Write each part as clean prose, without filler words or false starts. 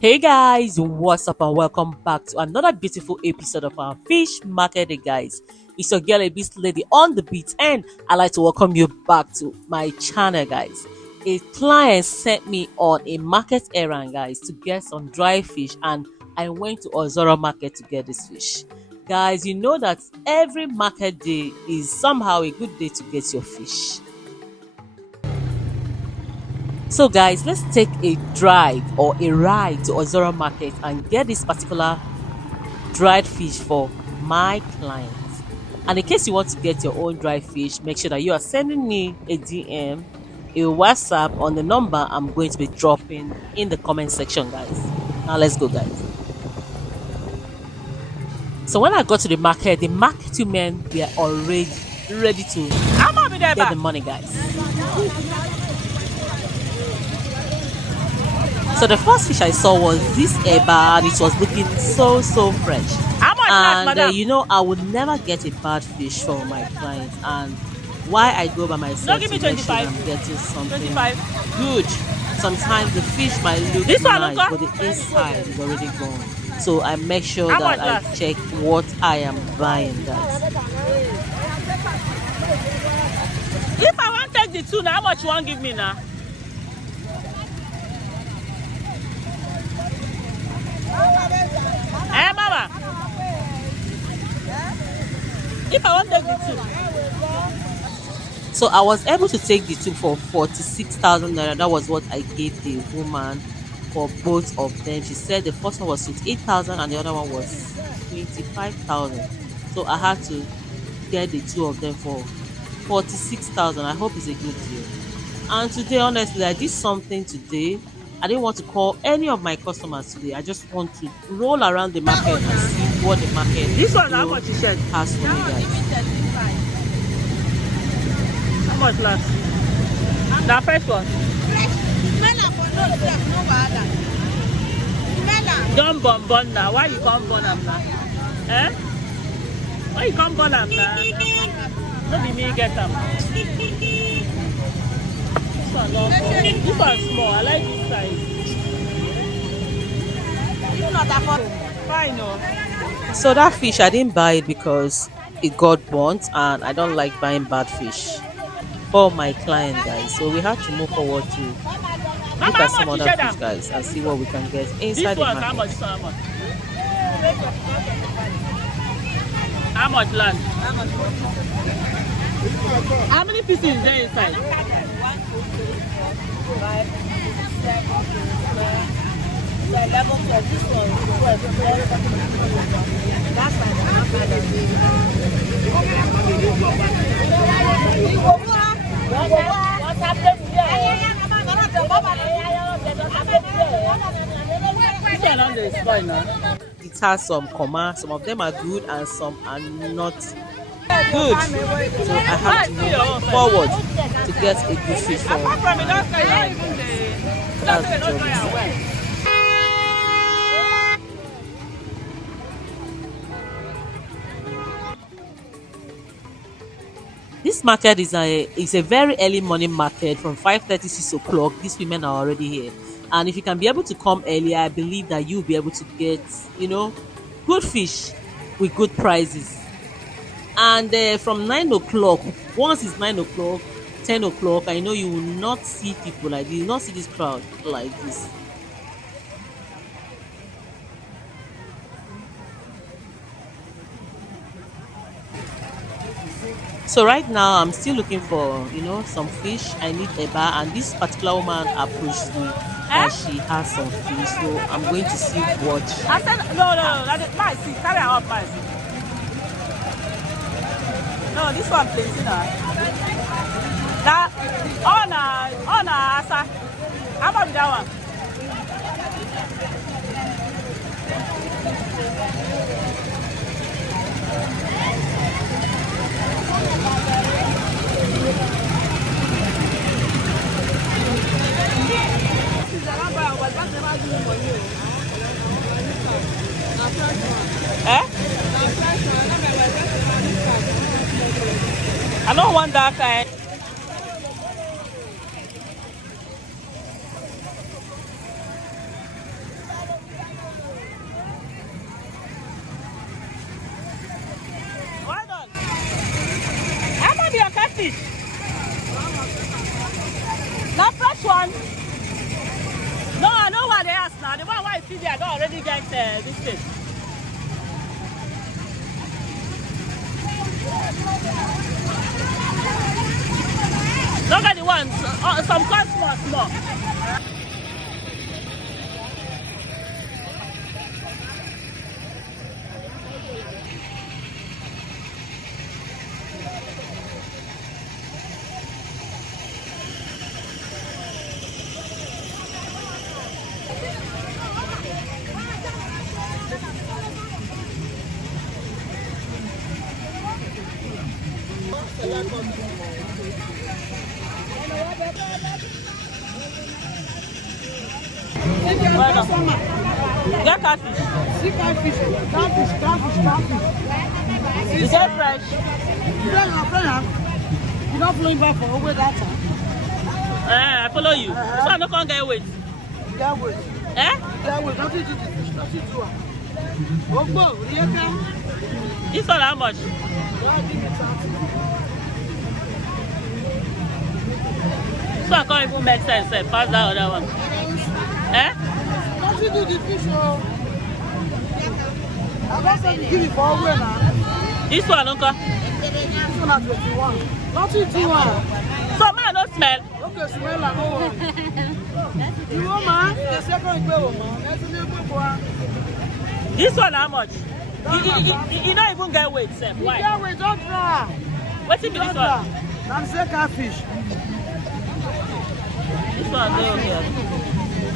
Hey guys, what's up and welcome back to another beautiful episode of our fish market day, guys. It's your girl Ebys'Lady on the beat, and I'd like to welcome you back to my channel, guys. A client sent me on a market errand, guys, to get some dry fish, and I went to Ozoro market to get this fish. Guys, you know that every market day is somehow a good day to get your fish. So guys, let's take a drive or a ride to Ozoro Market and get this particular dried fish for my clients. And in case you want to get your own dried fish, make sure that you are sending me a DM, a WhatsApp on the number I'm going to be dropping in the comment section, guys. Now let's go, guys. So when I got to the market women were already ready to get the money, guys. So the first fish I saw was this eba, and it was looking so fresh. How much last, And madam? you know, I would never get a bad fish for my clients. And why I go by No, myself give me to make sure 25. I'm getting something 25. good. Sometimes the fish might look This one, nice, Uncle? but the inside is already gone. So I make sure How that much I last? check what I am buying, guys. If I want to take the two, now how much you want give me now? Eh, mama? If I want to take the two. So I was able to take the two for 46,000 naira. That was what I gave the woman for both of them. She said the first one was 28,000 and the other one was 25,000. So I had to get the two of them for 46,000. I hope it's a good deal. And today, honestly, I did something today. I didn't want to call any of my customers today. I just want to roll around the market and see what the market This one, how much you said? has for me, guys. How much last? The first one. Don't burn now. Why you can't burn them now? Eh? Why you can't burn them now? No be me get them. This one not small. This one small. I like this size. Fine, no. So that fish, I didn't buy it because it got burnt, and I don't like buying bad fish for my client, guys. So we have to move forward to look Mama, at how some much you other said fish, them? guys, and see what we can get This inside the one, how much? market. This one, how much? How much land? How many pieces is there inside? This one on the spoil now. It has some comma, some of them are good and some are not good. So I have to move forward to get a good fish for Apart from it, my that's client. That's the job itself. This market is a very early morning market from 5:30 6 o'clock. These women are already here, and if you can be able to come earlier, I believe that you'll be able to get good fish with good prices. And from 9 o'clock, once it's 9 o'clock, 10 o'clock, I know you will not see people like this. You will not see this crowd like this. So right now I'm still looking for some fish. I need eba, and this particular woman approached me Eh? that she has some fish. So I'm going to see what she I said, no, has. that is my seat. Carry her up, my seat. No, this one plenty now. That, on asa. How about that one? Eh? I don't want that kind. fish. Not fresh one. No, I know what they ask now. The one why I feed there, I don't already get this fish. Look at the ones. Some come small. Get catfish. See catfish. Is that fresh? You don't flowing back for over that time. I follow you. So I don't come get weight. Get weight. Get weight. Nothing to the fish. Nothing to her. This one how much? So I can't even make sense. Pass that other one. Nothing to the fish. I'm not going to give it for away now. This one, uncle. This one at 21. Nothing to her. So man, no smell. Okay, smell like no one. You want man? The second bill, man. That's a little bit. This one how much? You don't even get weight, sir. Why? You get weight, don't try. What's it be this one? That's a catfish. This one go here.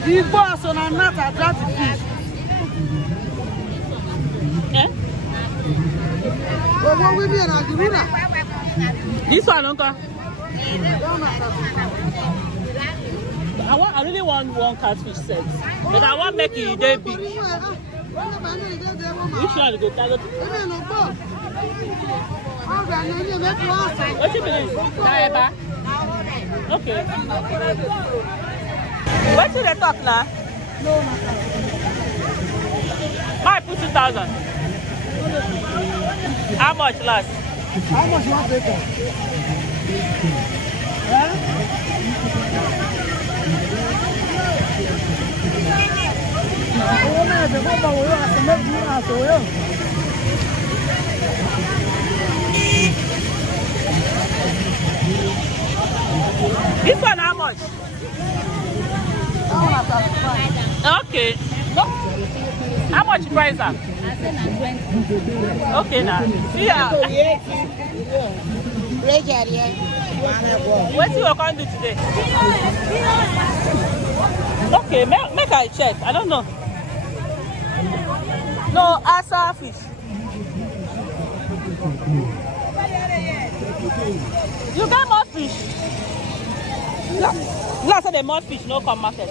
The boss on a net attract the fish. What we mean on the winner? This one, uncle. I really want one catfish set, but I want make it day big. Which one go target? What you believe? Naeba. Okay. What should they talk now? I put 2,000. How much last? How much you want to take? This one how much? Okay. How much price that? Okay now. See ya. What you going to do today? Okay, make I check. I don't know. No, asa fish. You got more fish. Last the more fish, no come market.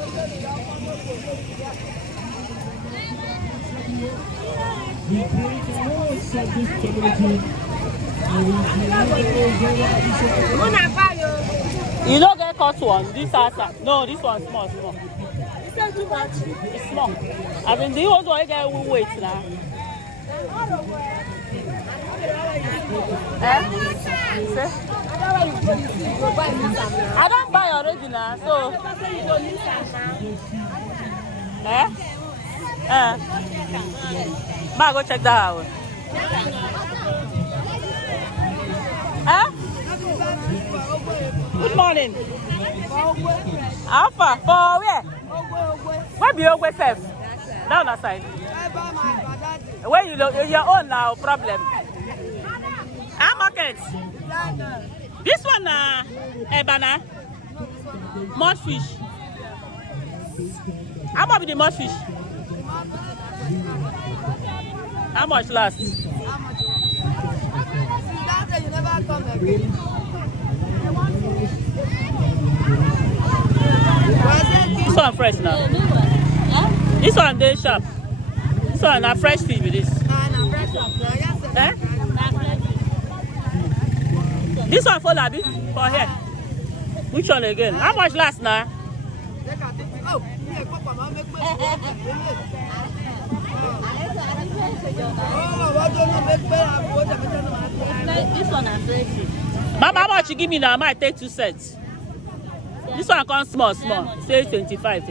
You don't get caught one. This asa. No, this one's small. It's too much. It's small. I mean, the ones want to get weight now. I don't buy already now, so. Ma, go check that out. Good morning. How far? For where? Where be your way safe? Down that side. Where you look, your own now problem. Our market. This one, Ebana. Mudfish. How much be the mudfish? How much last? You never come again. This one fresh now. This one day sharp. This one a fresh fish with this. This one for Labi for here. Which one again? How much last now? This one is fresh. Mama, how much you give me now? I might take 2 sets. This one comes small. Say 25.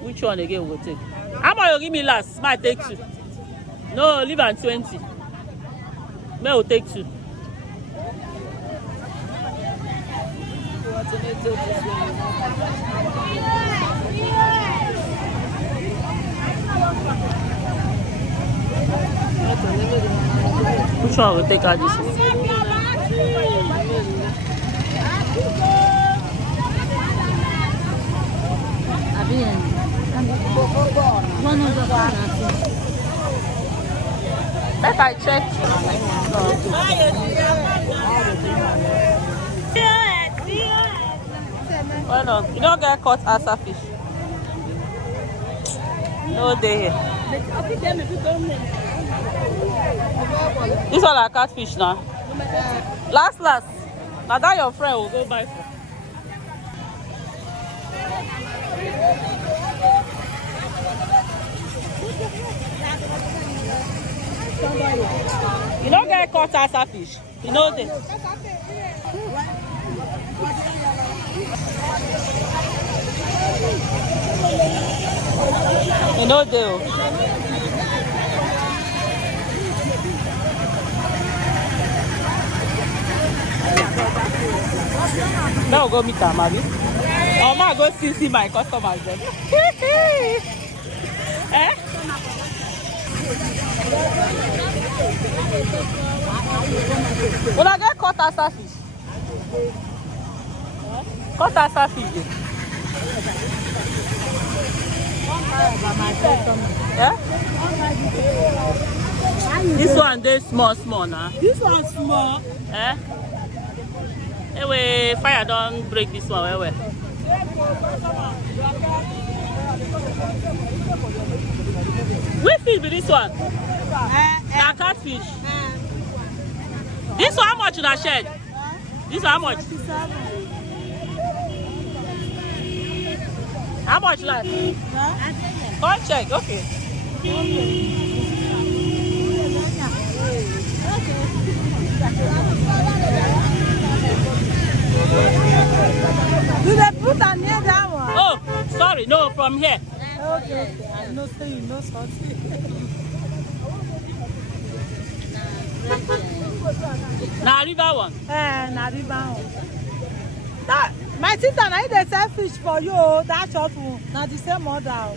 Which one again will take? How much you give me last? Might take 2. No, leave at 20. May will take 2. Which one will take out this one? Let I check. Well done. You don't get caught as a fish. No day here. This one like catfish now. Last. Now that your friend will go buy for. You don't get caught as a fish. You know this. You know this. Now go meet her, Mabi. Oh, ma go see my customers then. Eh? When I get caught as a fish. Caught as a fish. Yeah? This one they small now. This one small. Eh? Anyway, fire don't break this one. Where? Which fish be this one? Na catfish. This one how much in a shed? This one how much? How much left? Go check, okay. Do they put her near that one? Oh, sorry, no, from here. Okay. I know say you know something. Na river one. Na river one. That my sister na they sell fish for you. That short one. Na the same mother.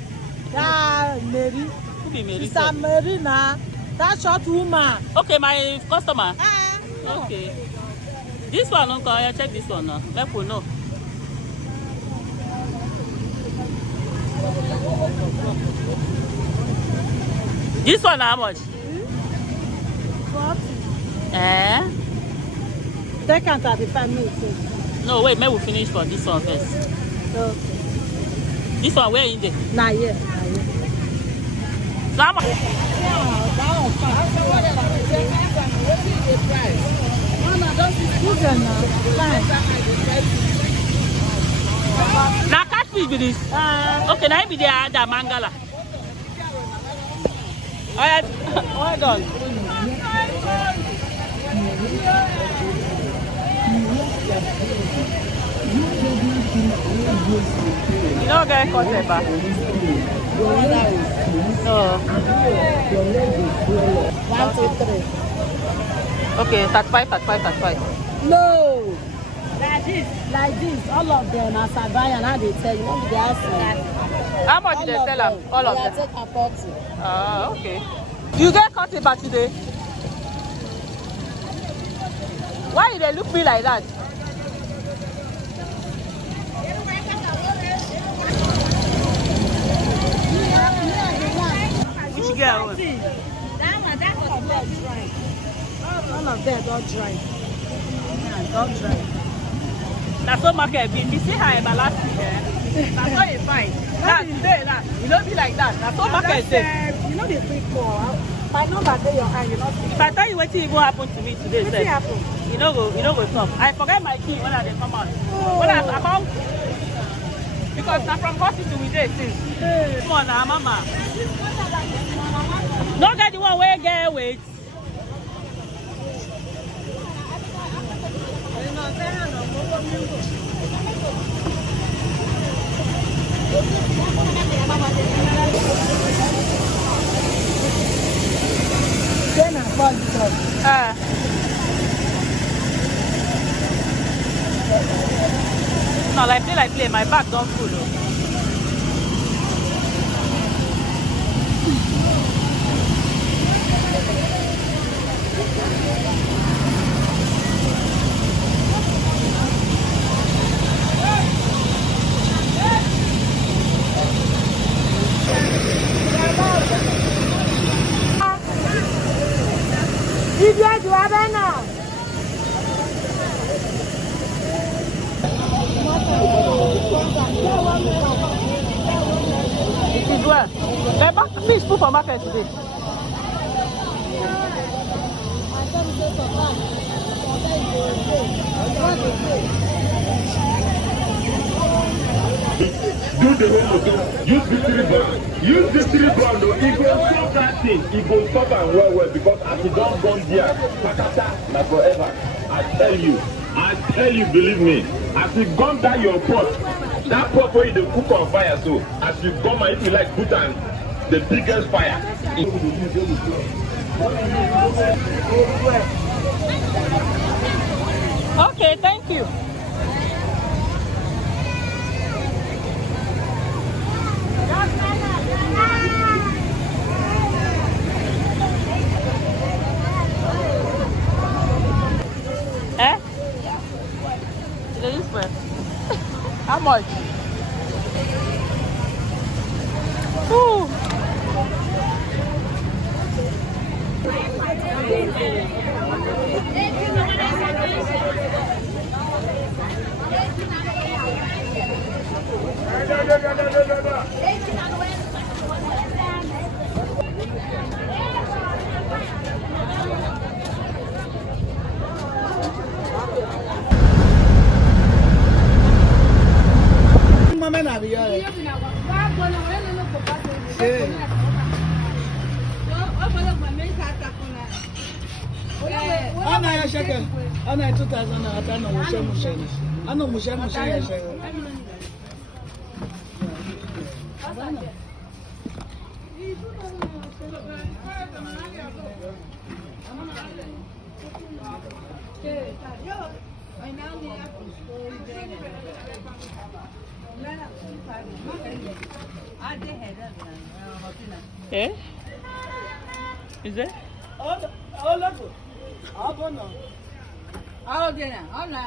That Mary. Who be Mary? Sister Mary na. That short woman. Okay, my customer. Okay. This one, uncle, I check this one now. Let me know. This one how much? 40. Eh? Take and 35 minutes. No, wait, may we finish for this one first. Okay. This one, where in there? Nah, yeah. So how much? Now catfish be this. Okay, now be the mangala. Alright, hold on. You don't get caught ever. No. 1, 2, 3. Okay, 35. No. Like this. All of them as I buy and how they tell you. What they ask you? How much did they sell them? All of them? Take a 40. Ah, okay. You get caught ever today? Why did they look me like that? Which girl? All of them don't dry. Don't dry. That's what market be. You see how Ebys'Lady there? That's what you find. That's that. You don't be like that. That's what market say. You know the quick call. My number there your hand, you not see. If I tell you what even happened to me today, What sir, happen? you know go stop. I forget my key when I come out. Oh. When I come, because I'm from hospital with this since. Hey. Come on now, mama. Don't get the one where get weight. No, like play, my back don't full. It is well. The fish put for market today. Do the home use victory bond. Use victory bond though. It go stop that thing. It go stop and well because as it don't go there, patata na forever. I tell you, believe me. As you gone down your pot, that pot where you cook on fire. So as you come and if you like put on the biggest fire. Okay, thank you. Eh? This way. How much? Ooh. Ana 2000 hata na mushe. Ana mushe ya shehe. Eh? Is it? Oh, look. Oh, no. Oh, dinner. Oh, no.